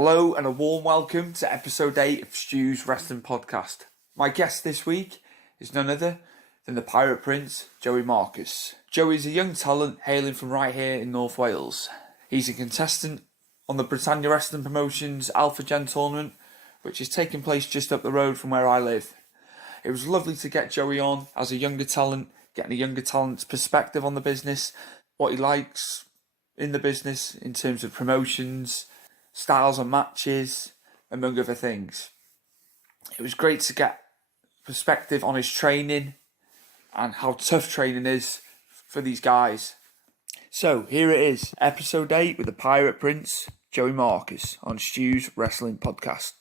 Hello and a warm welcome to episode 8 of Stu's Wrestling Podcast. My guest this week is none other than the Pirate Prince, Joey Marcus. Joey's a young talent hailing from right here in North Wales. He's a contestant on the Britannia Wrestling Promotions Alpha Gen tournament, which is taking place just up the road from where I live. It was lovely to get Joey on as a younger talent, getting a younger talent's perspective on the business, what he likes in the business in terms of promotions, styles and matches, among other things. It was great to get perspective on his training and how tough training is for these guys. So here it is, episode 8 with the Pirate Prince, Joey Marcus, on Stu's Wrestling Podcast.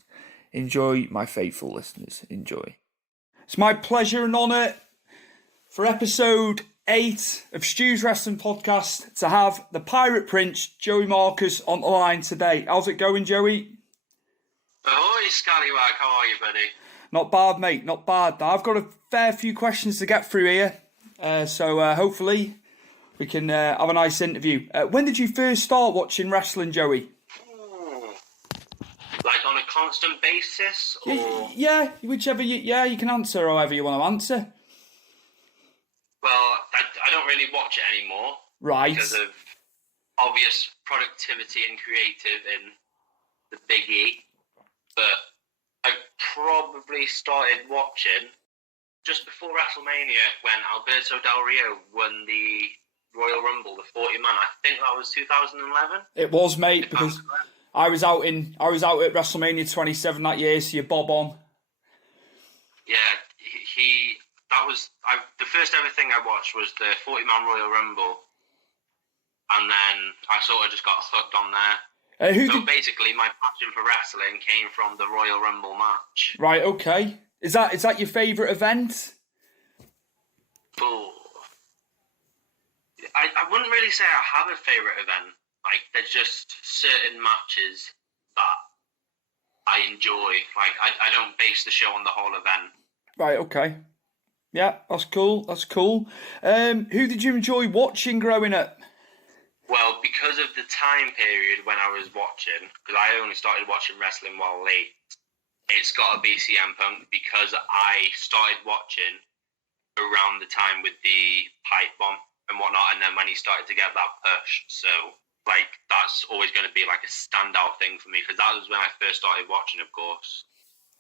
Enjoy, my faithful listeners, enjoy. It's my pleasure and honour for episode 8 of Stu's Wrestling Podcast to have the Pirate Prince, Joey Marcus, on the line today. How's it going, Joey? Ahoy, Scallywag. How are you, buddy? Not bad, mate. Not bad. I've got a fair few questions to get through here. So hopefully we can have a nice interview. When did you first start watching wrestling, Joey? Like on a constant basis? Or... Yeah, whichever you can answer however you want to answer. Well, I don't really watch it anymore. Right. Because of obvious productivity and creative in the Big E. But I probably started watching just before WrestleMania when Alberto Del Rio won the Royal Rumble, the 40 man. I think that was 2011. It was, mate, because I was out at WrestleMania 27 that year, so you're bob on. Yeah, the first ever thing I watched was the 40 man Royal Rumble, and then I sort of just got hooked on there. Basically, my passion for wrestling came from the Royal Rumble match. Right, okay. Is that your favourite event? Oh, I wouldn't really say I have a favourite event. Like, there's just certain matches that I enjoy. Like, I don't base the show on the whole event. Right, okay. Yeah, that's cool. Who did you enjoy watching growing up? Well, because of the time period when I was watching, because I only started watching wrestling while late, it's got to be CM Punk, because I started watching around the time with the pipe bomb and whatnot, and then when he started to get that push. So, like, that's always going to be like a standout thing for me, because that was when I first started watching, of course.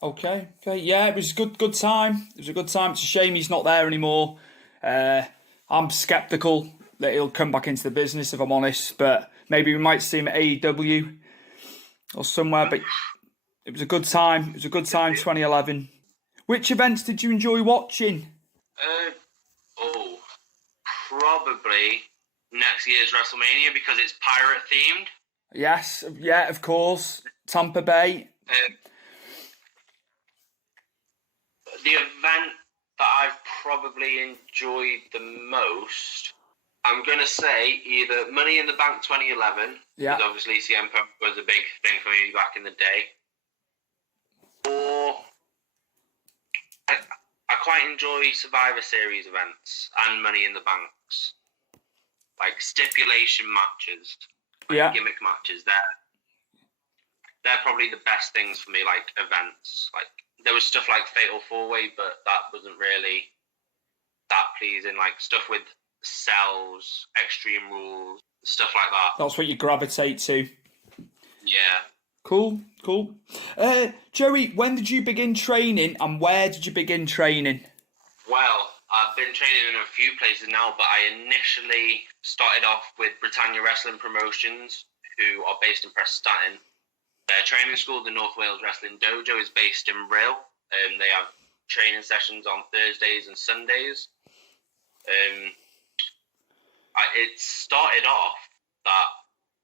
Okay, yeah, it was a good time. It was a good time. It's a shame he's not there anymore. I'm sceptical that he'll come back into the business, if I'm honest, but maybe we might see him at AEW or somewhere, but it was a good time. It was a good time, 2011. Which events did you enjoy watching? Probably next year's WrestleMania, because it's pirate themed. Yes, yeah, of course. Tampa Bay. The event that I've probably enjoyed the most, I'm going to say either Money in the Bank 2011, because obviously CM Punk was a big thing for me back in the day, or I quite enjoy Survivor Series events and Money in the Banks. Like stipulation matches, like gimmick matches, they're probably the best things for me, like events. Like, there was stuff like Fatal 4-Way, but that wasn't really that pleasing. Like stuff with cells, Extreme Rules, stuff like that. That's what you gravitate to. Yeah. Cool. Joey, when did you begin training and where did you begin training? Well, I've been training in a few places now, but I initially started off with Britannia Wrestling Promotions, who are based in Prestatyn. Their training school, the North Wales Wrestling Dojo, is based in Rhyl. They have training sessions on Thursdays and Sundays. It started off that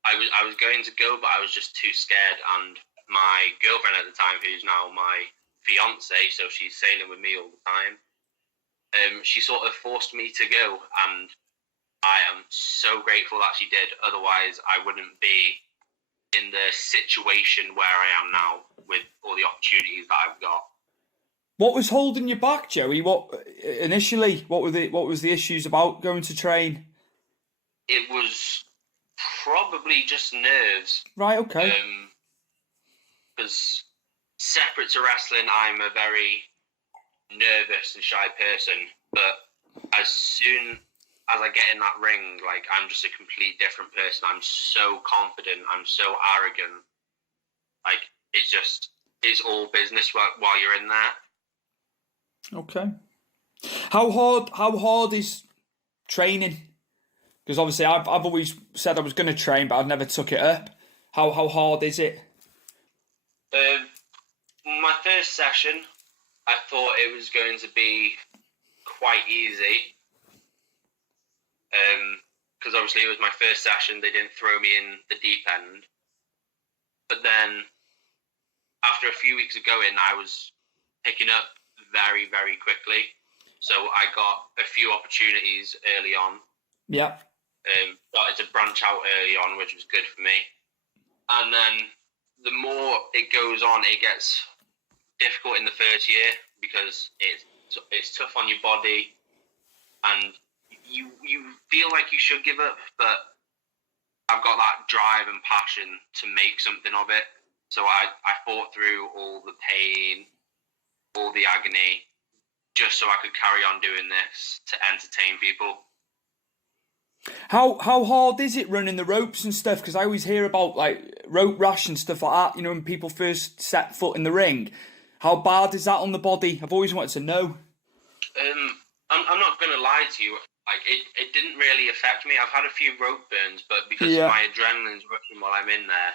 I was going to go, but I was just too scared. And my girlfriend at the time, who's now my fiance, so she's sailing with me all the time, she sort of forced me to go, and I am so grateful that she did. Otherwise, I wouldn't be in the situation where I am now with all the opportunities that I've got. What was holding you back, Joey? What was the issues about going to train? It was probably just nerves. Right, okay. because separate to wrestling, I'm a very nervous and shy person, but as soon as I get in that ring, like, I'm just a complete different person. I'm so confident. I'm so arrogant. Like, it's all business while you're in there. Okay. How hard is training? Because obviously I've always said I was going to train, but I've never took it up. How hard is it? My first session, I thought it was going to be quite easy. Because obviously it was my first session, they didn't throw me in the deep end. But then, after a few weeks of going, I was picking up very, very quickly. So I got a few opportunities early on. Yeah. Started to branch out early on, which was good for me. And then the more it goes on, it gets difficult in the first year because it's tough on your body, and you feel like you should give up, but I've got that drive and passion to make something of it. So I fought through all the pain, all the agony, just so I could carry on doing this to entertain people. How hard is it running the ropes and stuff? Because I always hear about like rope rash and stuff like that. You know, when people first set foot in the ring, how bad is that on the body? I've always wanted to know. I'm not going to lie to you. Like, it didn't really affect me. I've had a few rope burns, but because my adrenaline's rushing while I'm in there,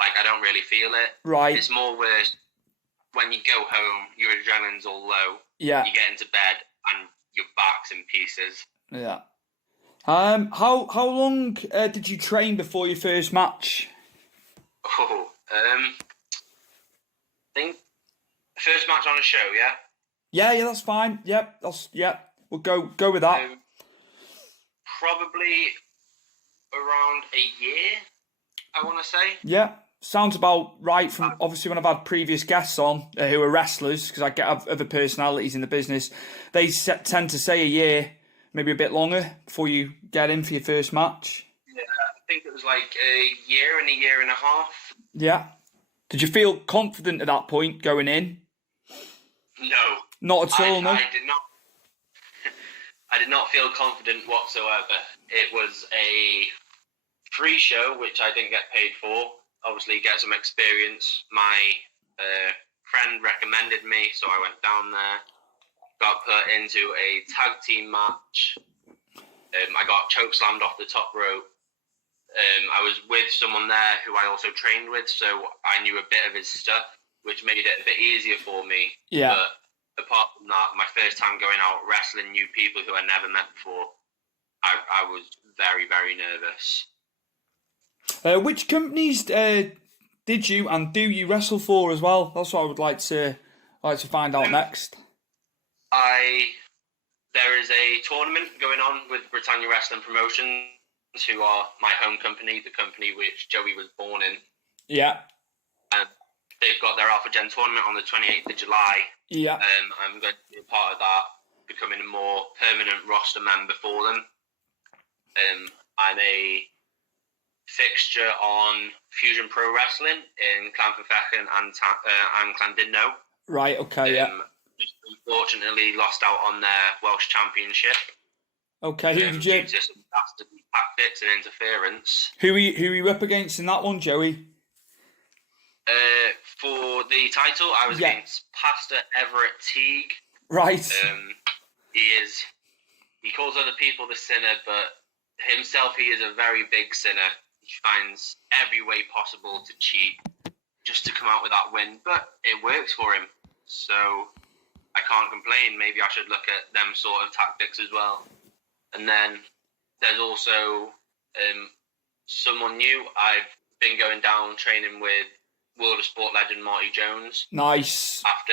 like, I don't really feel it. Right. It's more worse when you go home, your adrenaline's all low. Yeah. You get into bed and your back's in pieces. Yeah. How long did you train before your first match? I think first match on a show, yeah? Yeah, that's fine. Yep, we'll go with that. Probably around a year, I want to say. Yeah, sounds about right. From obviously when I've had previous guests on who are wrestlers, because I get other personalities in the business, they tend to say a year, maybe a bit longer before you get in for your first match. Yeah, I think it was like a year and a half. Yeah. Did you feel confident at that point going in? No. Not at all, no? I did not. I did not feel confident whatsoever. It was a free show, which I didn't get paid for. Obviously, get some experience. My friend recommended me, so I went down there. Got put into a tag team match. I got chokeslammed off the top rope. I was with someone there who I also trained with, so I knew a bit of his stuff, which made it a bit easier for me. Yeah. But apart from that, my first time going out wrestling new people who I never met before, I was very, very nervous. Which companies did you and do you wrestle for as well? That's what I would like to find out next. There is a tournament going on with Britannia Wrestling Promotions, who are my home company, the company which Joey was born in. Yeah. And they've got their Alpha Gen tournament on the 28th of July. Yeah. I'm going to be a part of that, becoming a more permanent roster member for them. I'm a fixture on Fusion Pro Wrestling in Clanfeffen and Llandudno. Right, okay, yeah. Just unfortunately lost out on their Welsh Championship. Okay, who did you... Due to some dastardly tactics and interference. Who are you up against in that one, Joey? For the title, I was against Pastor Everett Teague. Right. He calls other people the sinner, but himself, he is a very big sinner. He finds every way possible to cheat just to come out with that win, but it works for him. So I can't complain. Maybe I should look at them sort of tactics as well. And then there's also someone new. I've been going down training with World of Sport legend Marty Jones. Nice. After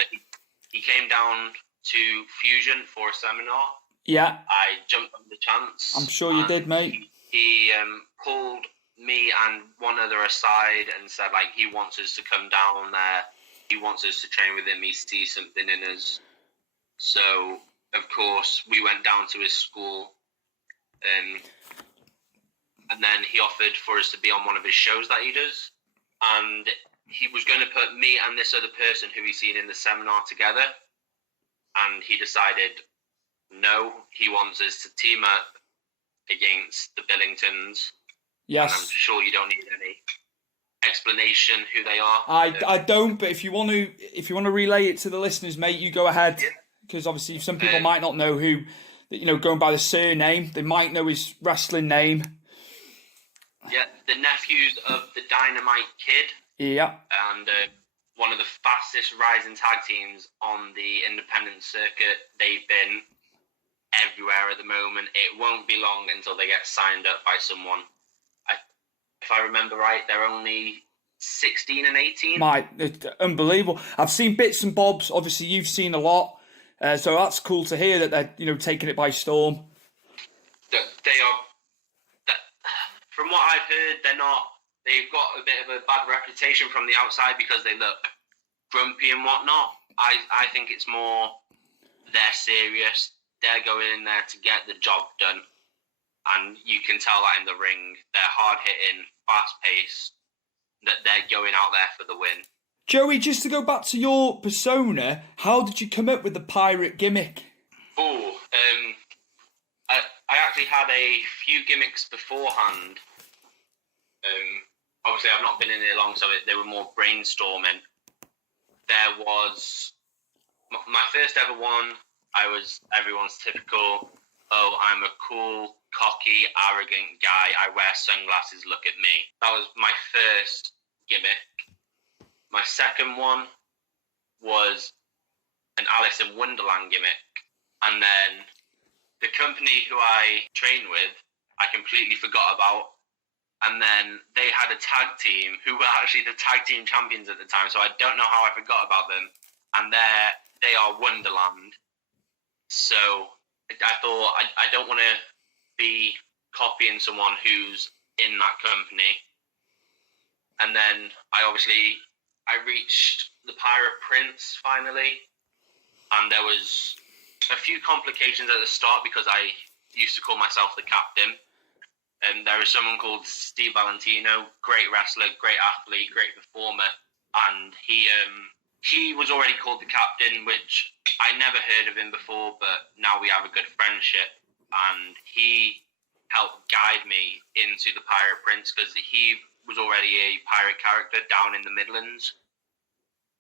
he came down to Fusion for a seminar. Yeah. I jumped on the chance. I'm sure you did, mate. He pulled me and one other aside and said, like, he wants us to come down there. He wants us to train with him. He sees something in us. So, of course, we went down to his school. And then he offered for us to be on one of his shows that he does. And he was going to put me and this other person who he's seen in the seminar together, and he decided no, he wants us to team up against the Billingtons. Yes. And I'm sure you don't need any explanation who they are. I don't, but if you want to relay it to the listeners, mate, you go ahead. Because obviously some people might not know who, going by the surname, they might know his wrestling name. Yeah, the nephews of the Dynamite Kid. Yeah. And one of the fastest rising tag teams on the independent circuit. They've been everywhere at the moment. It won't be long until they get signed up by someone. If I remember right, they're only 16 and 18. It's unbelievable. I've seen bits and bobs. Obviously, you've seen a lot. So that's cool to hear that they're taking it by storm. They are. From what I've heard, they're not. They've got a bit of a bad reputation from the outside because they look grumpy and whatnot. I think it's more they're serious. They're going in there to get the job done. And you can tell that in the ring. They're hard-hitting, fast-paced, that they're going out there for the win. Joey, just to go back to your persona, how did you come up with the pirate gimmick? I actually had a few gimmicks beforehand. Obviously, I've not been in here long, so they were more brainstorming. There was my first ever one. I was everyone's typical, I'm a cool, cocky, arrogant guy. I wear sunglasses, look at me. That was my first gimmick. My second one was an Alice in Wonderland gimmick. And then the company who I train with, I completely forgot about. And then they had a tag team who were actually the tag team champions at the time. So I don't know how I forgot about them. And they are Wonderland. So I thought I don't want to be copying someone who's in that company. And then I reached the Pirate Prince finally. And there was a few complications at the start because I used to call myself the captain. And there was someone called Steve Valentino, great wrestler, great athlete, great performer. And he was already called the captain, which I never heard of him before, but now we have a good friendship. And he helped guide me into the Pirate Prince because he was already a pirate character down in the Midlands.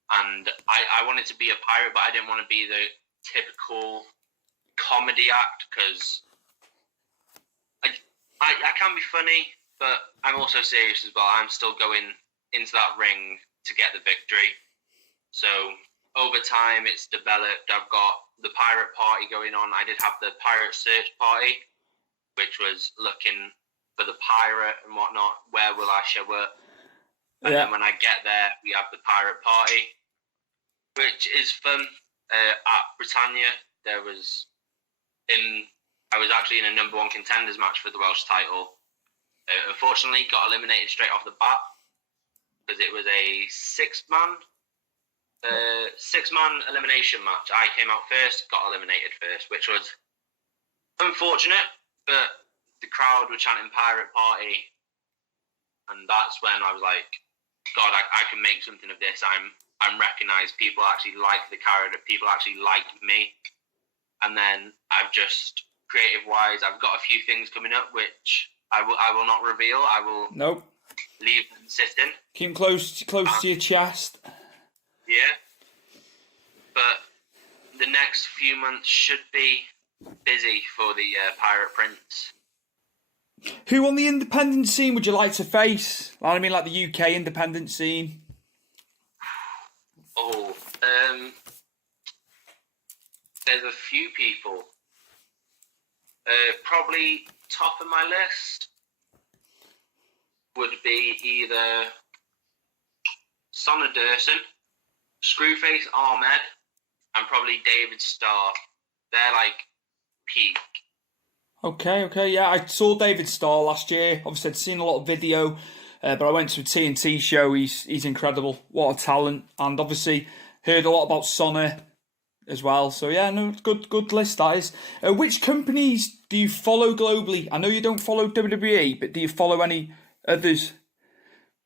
And I wanted to be a pirate, but I didn't want to be the typical comedy act because I can be funny, but I'm also serious as well. I'm still going into that ring to get the victory. So over time, it's developed. I've got the pirate party going on. I did have the pirate search party, which was looking for the pirate and whatnot. Where will I show up? And then when I get there, we have the pirate party, which is fun. At Britannia, I was actually in a number one contenders match for the Welsh title. Unfortunately, got eliminated straight off the bat because it was a six-man elimination match. I came out first, got eliminated first, which was unfortunate, but the crowd were chanting Pirate Party, and that's when I was like, God, I can make something of this. I'm recognised. People actually like the character. People actually like me. And then I've just, creative-wise, I've got a few things coming up, which I will not reveal. I will leave them sitting. Keep close to your chest. Yeah. But the next few months should be busy for the Pirate Prince. Who on the independent scene would you like to face? I mean, like the UK independent scene. There's a few people. Probably top of my list would be either Sonna Durson, Screwface Ahmed, and probably David Starr. They're like peak. Okay, yeah. I saw David Starr last year. Obviously, I'd seen a lot of video, but I went to a TNT show. He's incredible. What a talent. And obviously, heard a lot about Sonna as well. So, yeah, no, good list, that is. Which companies do you follow globally? I know you don't follow WWE, but do you follow any others?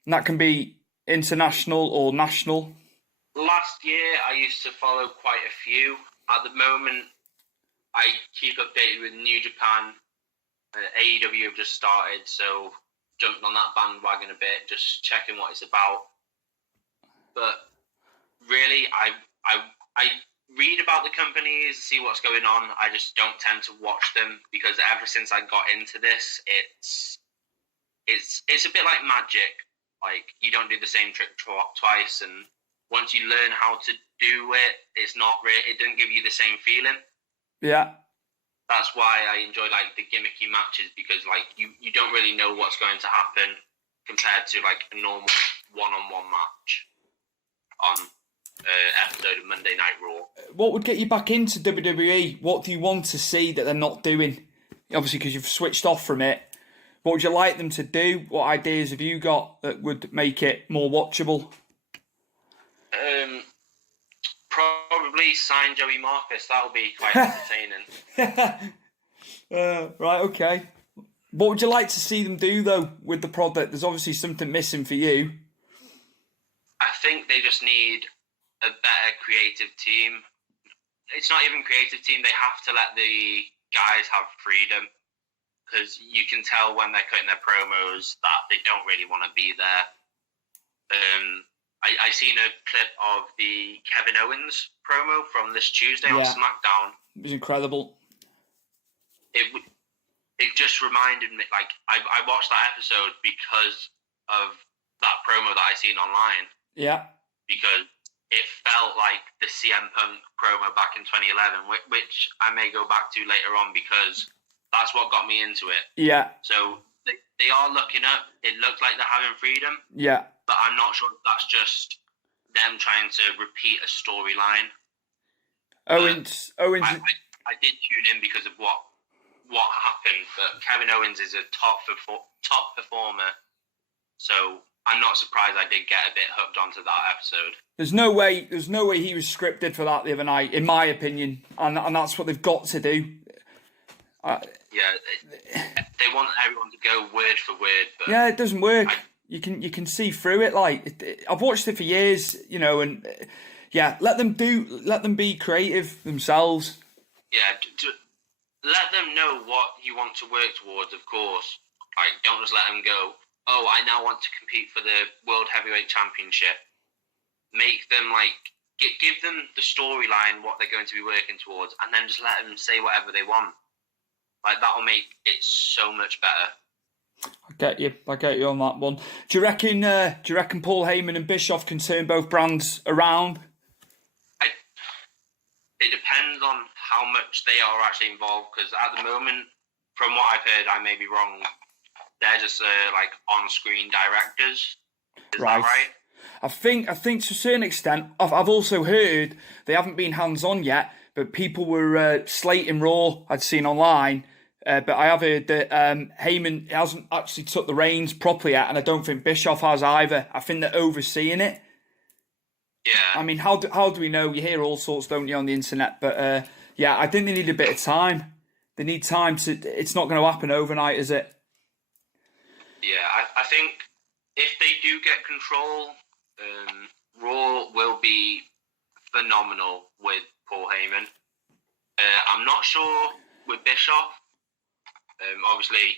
And that can be international or national? Last year, I used to follow quite a few. At the moment, I keep updated with New Japan. AEW have just started, so jumped on that bandwagon a bit, just checking what it's about. But really, I read about the companies, see what's going on. I just don't tend to watch them because ever since I got into this, it's a bit like magic. Like, you don't do the same trick twice, and once you learn how to do it, it doesn't give you the same feeling. Yeah. That's why I enjoy like the gimmicky matches, because like you don't really know what's going to happen compared to like a normal one-on-one match on episode of Monday Night Raw. What would get you back into WWE? What do you want to see that they're not doing? Obviously, because you've switched off from it. What would you like them to do? What ideas have you got that would make it more watchable? Probably sign Joey Marcus. That'll be quite entertaining. Right, okay. What would you like to see them do, though, with the product? There's obviously something missing for you. I think they just need a better creative team. It's not even creative team. They have to let the guys have freedom, because you can tell when they're cutting their promos that they don't really want to be there. I seen a clip of the Kevin Owens promo from this Tuesday on SmackDown. It was incredible. It just reminded me, like, I watched that episode because of that promo that I seen online. Yeah. Because it felt like the CM Punk promo back in 2011, which I may go back to later on, because that's what got me into it. Yeah. So they are looking up. It looks like they're having freedom. Yeah. But I'm not sure if that's just them trying to repeat a storyline. Owens. I did tune in because of what happened, but Kevin Owens is a top performer, so I'm not surprised I did get a bit hooked onto that episode. There's no way he was scripted for that the other night, in my opinion, and that's what they've got to do. They want everyone to go word for word, but yeah, it doesn't work. You can see through it. Like, I've watched it for years, and let them be creative themselves. Yeah, let them know what you want to work towards. Of course, like, don't just let them go, oh, I now want to compete for the World Heavyweight Championship. Make them give them the storyline, what they're going to be working towards, and then just let them say whatever they want. Like, that'll make it so much better. I get you on that one. Do you reckon Paul Heyman and Bischoff can turn both brands around? It depends on how much they are actually involved, because at the moment, from what I've heard, I may be wrong, they're just on-screen directors. Is that right? I think to a certain extent. I've also heard they haven't been hands-on yet, but people were slating Raw I'd seen online. But I have heard that Heyman hasn't actually took the reins properly yet, and I don't think Bischoff has either. I think they're overseeing it. Yeah. I mean, how do we know? You hear all sorts, don't you, on the internet? But I think they need a bit of time. They need time to. It's not going to happen overnight, is it? Yeah, I think if they do get control, Raw will be phenomenal with Paul Heyman. I'm not sure with Bischoff. Obviously,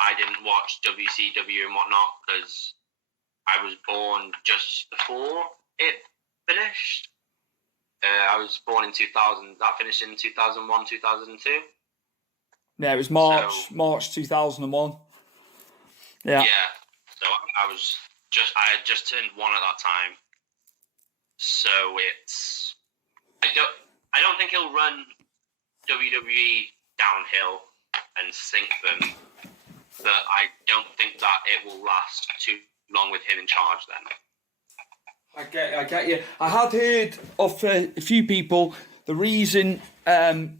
I didn't watch WCW and whatnot because I was born just before it finished. I was born in 2000. That finished in 2001, 2002. Yeah, it was March 2001. Yeah. Yeah. So I had just turned 1 at that time. So I don't think he'll run WWE downhill and sink them, but I don't think that it will last too long with him in charge then. I get you. I had heard of a few people, the reason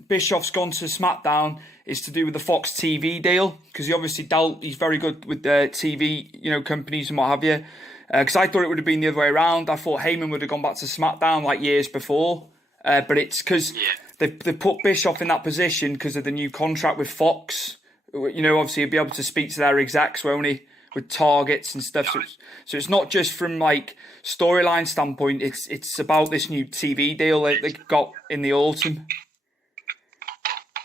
Bischoff's gone to SmackDown is to do with the Fox TV deal, because he's very good with the TV, companies and what have you. Because I thought it would have been the other way around. I thought Heyman would have gone back to SmackDown like years before, but it's because they put Bischoff in that position because of the new contract with Fox. Obviously he'll be able to speak to their execs, won't he, with targets and stuff. So it's not just from like storyline standpoint. It's about this new TV deal that they got in the autumn.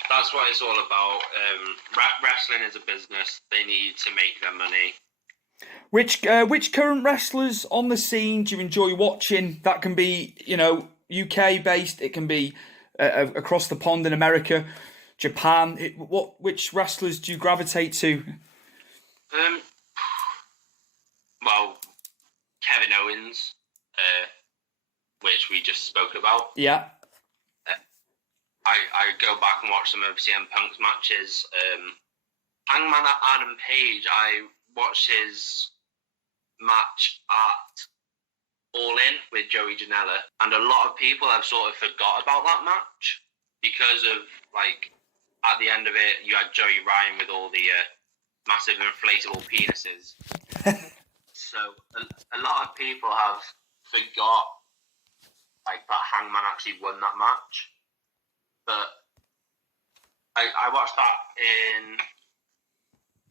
That's what it's all about. Wrestling is a business. They need to make their money. Which current wrestlers on the scene do you enjoy watching? That can be, UK based. It can be across the pond in America, Japan. Which wrestlers do you gravitate to? Well, Kevin Owens, which we just spoke about. Yeah. I go back and watch some of CM Punk's matches. Hangman Adam Page, I watched his match at All In with Joey Janela, and a lot of people have sort of forgot about that match because of, like, at the end of it, you had Joey Ryan with all the massive inflatable penises. So a lot of people have forgot, like, that Hangman actually won that match. But I watched that in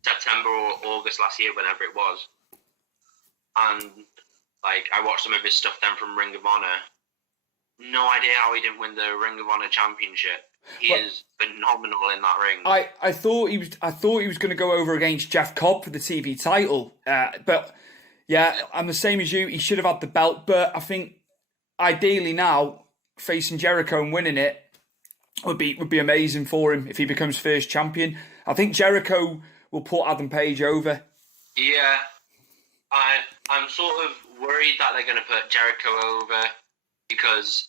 September or August last year, whenever it was. And, like, I watched some of his stuff then from Ring of Honor. No idea how he didn't win the Ring of Honor Championship. He is phenomenal in that ring. I thought he was going to go over against Jeff Cobb for the TV title. But, yeah, I'm the same as you. He should have had the belt. But I think, ideally now, facing Jericho and winning it, would be amazing for him if he becomes first champion. I think Jericho will put Adam Page over. Yeah, I'm sort of worried that they're going to put Jericho over because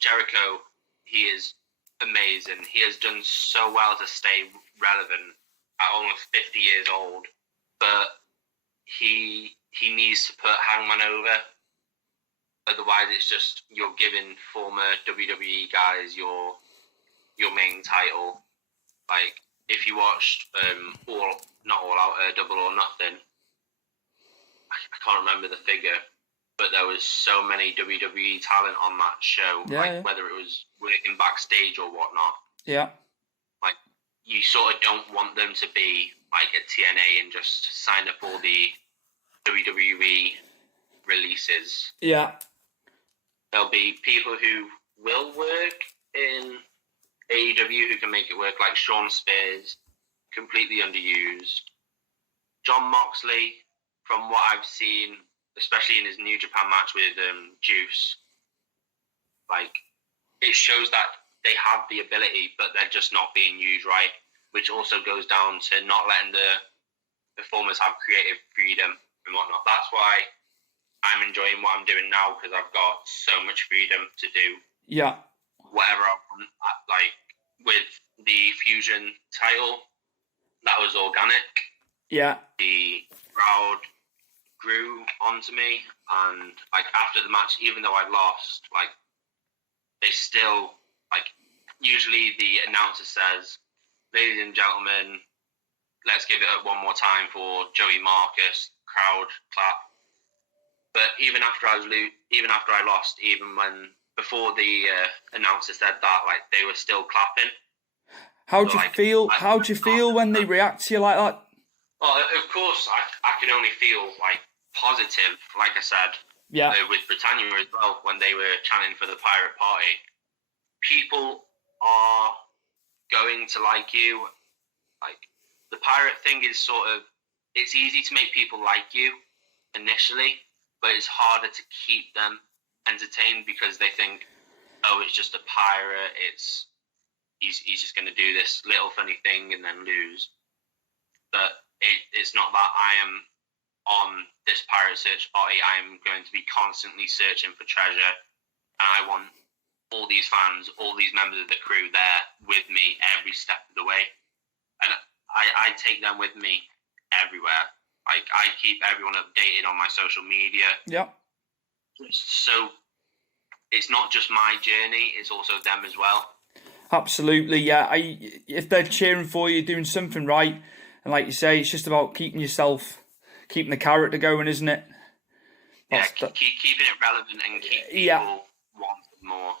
Jericho, he is amazing. He has done so well to stay relevant at almost 50 years old, but he needs to put Hangman over. Otherwise, it's just you're giving former WWE guys your main title. Like, if you watched Double or Nothing, I can't remember the figure, but there was so many WWE talent on that show, whether it was working backstage or whatnot. Yeah. Like, you sort of don't want them to be like a TNA and just sign up all the WWE releases. Yeah. There'll be people who will work in AEW who can make it work, like Sean Spears, completely underused. John Moxley, from what I've seen, especially in his New Japan match with Juice, like, it shows that they have the ability, but they're just not being used right, which also goes down to not letting the performers have creative freedom and whatnot. That's why I'm enjoying what I'm doing now, because I've got so much freedom to do whatever I want. Like, with the Fusion title, that was organic. Yeah. The crowd grew onto me, and, like, after the match, even though I lost, like, they still, like, usually the announcer says, "Ladies and gentlemen, let's give it up one more time for Joey Marcus." Crowd clap. But even after I lost, even before the announcer said that, like, they were still clapping. How do you feel when they react to you like that? Well, of course, I can only feel, like, positive, like I said. Yeah. With Britannia as well, when they were chanting for the Pirate Party. People are going to like you. Like, the pirate thing is sort of, it's easy to make people like you initially, but it's harder to keep them entertained because they think, oh, it's just a pirate, he's just going to do this little funny thing and then lose. But it's not that. I am on this pirate search party. I am going to be constantly searching for treasure, and I want all these fans, all these members of the crew there with me every step of the way. And I take them with me everywhere. Like, I keep everyone updated on my social media. Yeah. So it's not just my journey, it's also them as well. Absolutely, yeah. If they're cheering for you, doing something right, and like you say, it's just about keeping the character going, isn't it? Keeping it relevant and keep people wanting more.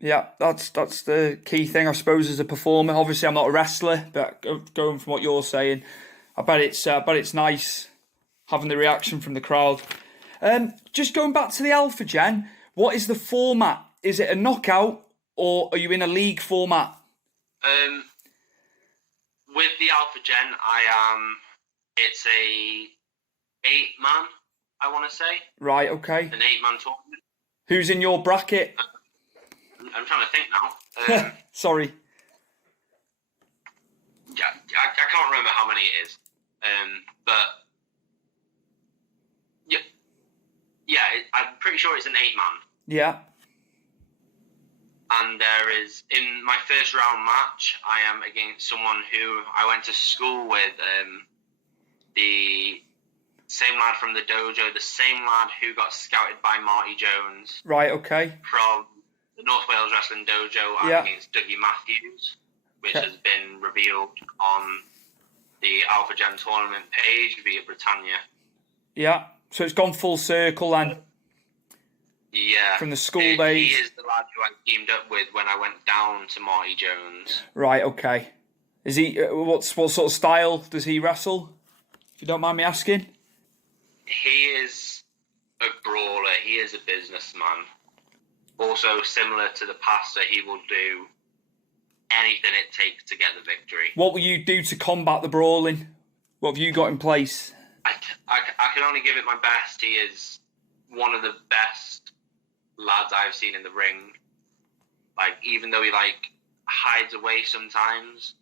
Yeah, that's the key thing, I suppose, as a performer. Obviously, I'm not a wrestler, but going from what you're saying, I bet it's nice having the reaction from the crowd. Just going back to the Alpha Gen, what is the format? Is it a knockout or are you in a league format? With the Alpha Gen, it's a 8-man, I want to say. Right, okay. An 8-man tournament. Who's in your bracket? I'm trying to think now. Sorry. Yeah, I can't remember how many it is. But I'm pretty sure it's an 8-man. Yeah. And there is, in my first round match, I am against someone who I went to school with, the same lad from the dojo, the same lad who got scouted by Marty Jones. Right, okay. From the North Wales Wrestling Dojo, and against Dougie Matthews, which has been revealed on the Alpha Gen tournament page via Britannia. Yeah, so it's gone full circle then. Yeah. From the school days. He is the lad who I teamed up with when I went down to Marty Jones. Right, okay. Is he, what sort of style does he wrestle? If you don't mind me asking. He is a brawler. He is a businessman. Also, similar to the pastor, he will do anything it takes to get the victory. What will you do to combat the brawling? What have you got in place? I can only give it my best. He is one of the best lads I've seen in the ring. Like, even though he, hides away sometimes,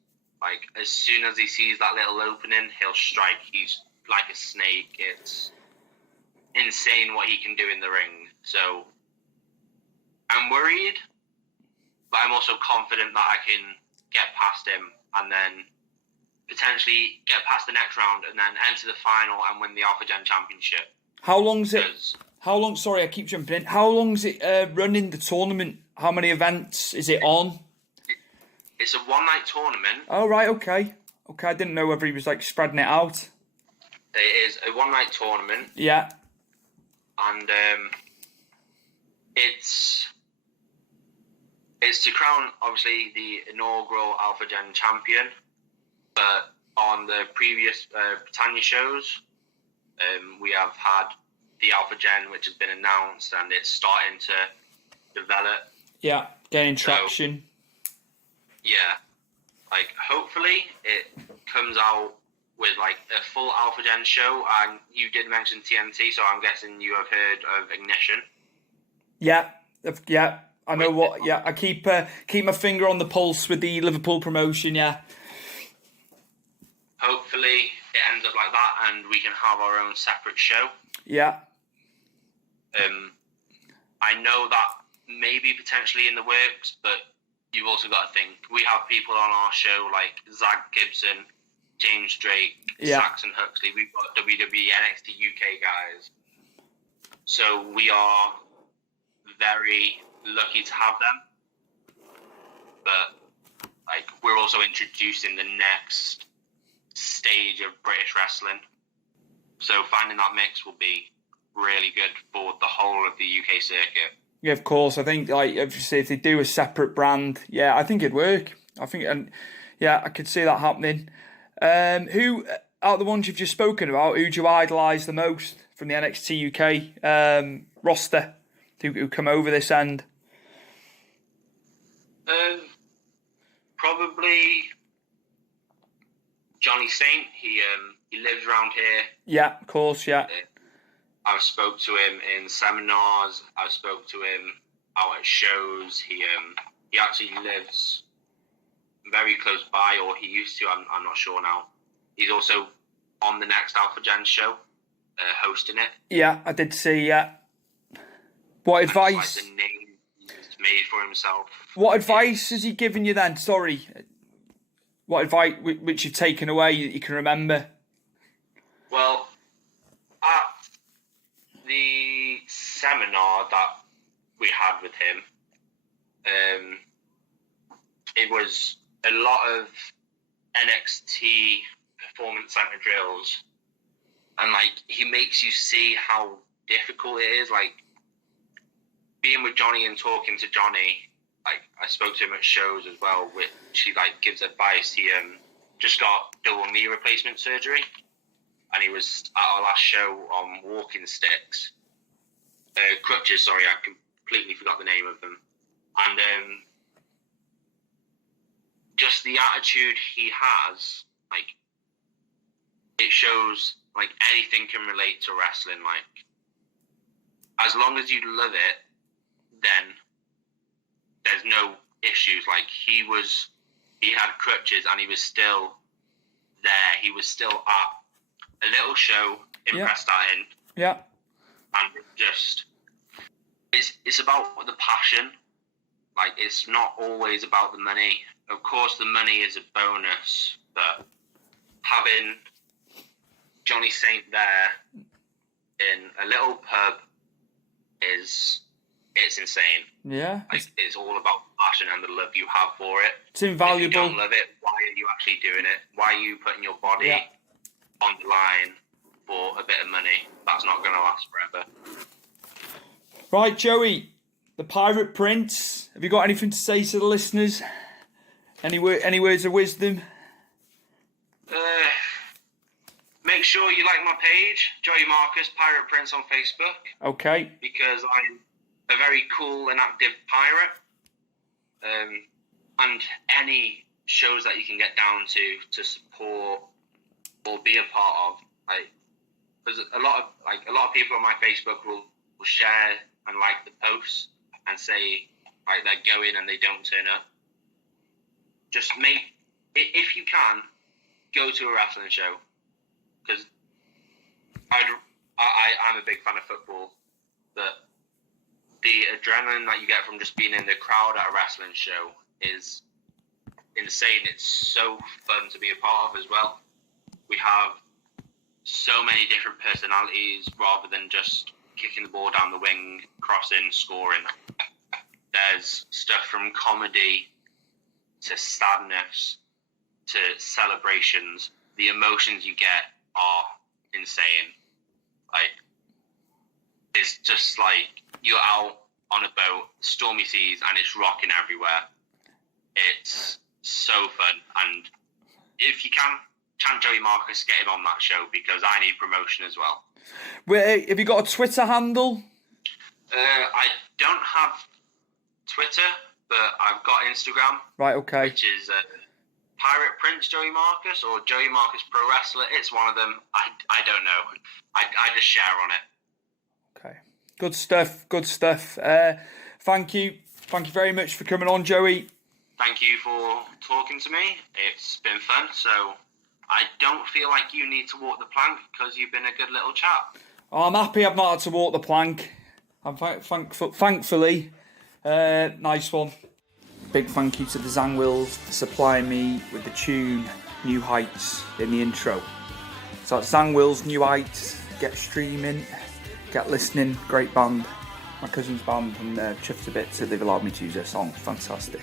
as soon as he sees that little opening, he'll strike. He's like a snake. It's insane what he can do in the ring. So, I'm worried, but I'm also confident that I can get past him and then potentially get past the next round and then enter the final and win the Alpha Gen Championship. How long's it? Sorry, I keep jumping in. How long's it running, the tournament? How many events is it on? It's a one-night tournament. Oh, right, okay. Okay, I didn't know whether he was, spreading it out. It is a one-night tournament. Yeah. And it's to crown, obviously, the inaugural Alpha Gen champion. But on the previous Britannia shows, we have had the Alpha Gen, which has been announced, and it's starting to develop. Yeah, gaining traction. So, yeah. Hopefully it comes out with, a full Alpha Gen show. And you did mention TNT, so I'm guessing you have heard of Ignition. Yeah. I know what. Yeah, I keep my finger on the pulse with the Liverpool promotion. Yeah. Hopefully it ends up like that, and we can have our own separate show. Yeah. I know that maybe potentially in the works, but you've also got to think we have people on our show like Zach Gibson, James Drake, Saxon Huxley. We've got WWE, NXT UK guys, so we are very lucky to have them. But we're also introducing the next stage of British wrestling, so finding that mix will be really good for the whole of the UK circuit. Yeah, of course. I think if they do a separate brand, I think it'd work. I could see that happening. Who out of the ones you've just spoken about, who do you idolise the most from the NXT UK roster who come over this end? Probably Johnny Saint. He lives around here. Yeah, of course. Yeah. I've spoke to him in seminars. I've spoke to him out at shows. He actually lives very close by, or he used to. I'm not sure now. He's also on the next Alpha Gen show, hosting it. Yeah, I did see. Yeah. What advice? The name he's made for himself. What advice has he given you then? Sorry. What advice which you've taken away that you can remember? Well, at the seminar that we had with him, it was a lot of NXT performance center drills, and he makes you see how difficult it is. Being with Johnny and talking to Johnny, I spoke to him at shows as well, which he gives advice. just got double knee replacement surgery, and he was at our last show on walking sticks, crutches. Sorry, I completely forgot the name of them, and just the attitude he has, like, it shows like anything can relate to wrestling. Like, as long as you love it, then there's no issues. Like, he had crutches and he was still there. He was still at a little show in Preston. Yeah. And just, it's about the passion. Like, it's not always about the money. Of course, the money is a bonus, but having Johnny Saint there in a little pub it's insane. Yeah. Like, it's all about passion and the love you have for it. It's invaluable. If you don't love it, why are you actually doing it? Why are you putting your body on the line for a bit of money? That's not going to last forever. Right, Joey, the Pirate Prince. Have you got anything to say to the listeners? Any words of wisdom? Make sure you like my page, Joey Marcus, Pirate Prince on Facebook. Okay. Because I'm a very cool and active pirate. And any shows that you can get down to support or be a part of. Like, there's a lot of people on my Facebook will share and like the posts and say like they're going and they don't turn up. Just if you can, go to a wrestling show. Because I'm a big fan of football, but the adrenaline that you get from just being in the crowd at a wrestling show is insane. It's so fun to be a part of as well. We have so many different personalities rather than just kicking the ball down the wing, crossing, scoring. There's stuff from comedy to sadness to celebrations. The emotions you get are insane. Like, it's just like you're out on a boat, stormy seas, and it's rocking everywhere. It's so fun, and if you can, chant Joey Marcus, get him on that show because I need promotion as well. Wait, have you got a Twitter handle? I don't have Twitter, but I've got Instagram. Right, okay. Which is Pirate Prince Joey Marcus or Joey Marcus Pro Wrestler. It's one of them. I don't know. I just share on it. Okay. Good stuff. Good stuff. Thank you. Thank you very much for coming on, Joey. Thank you for talking to me. It's been fun. So I don't feel like you need to walk the plank because you've been a good little chap. Oh, I'm happy I've not had to walk the plank. I'm thankfully. Nice one. Big thank you to the Zangwills for supplying me with the tune New Heights in the intro. So it's Zangwills, New Heights. Get streaming, get listening. Great band. My cousin's band, and chuffed a bit, so they've allowed me to use their song. Fantastic.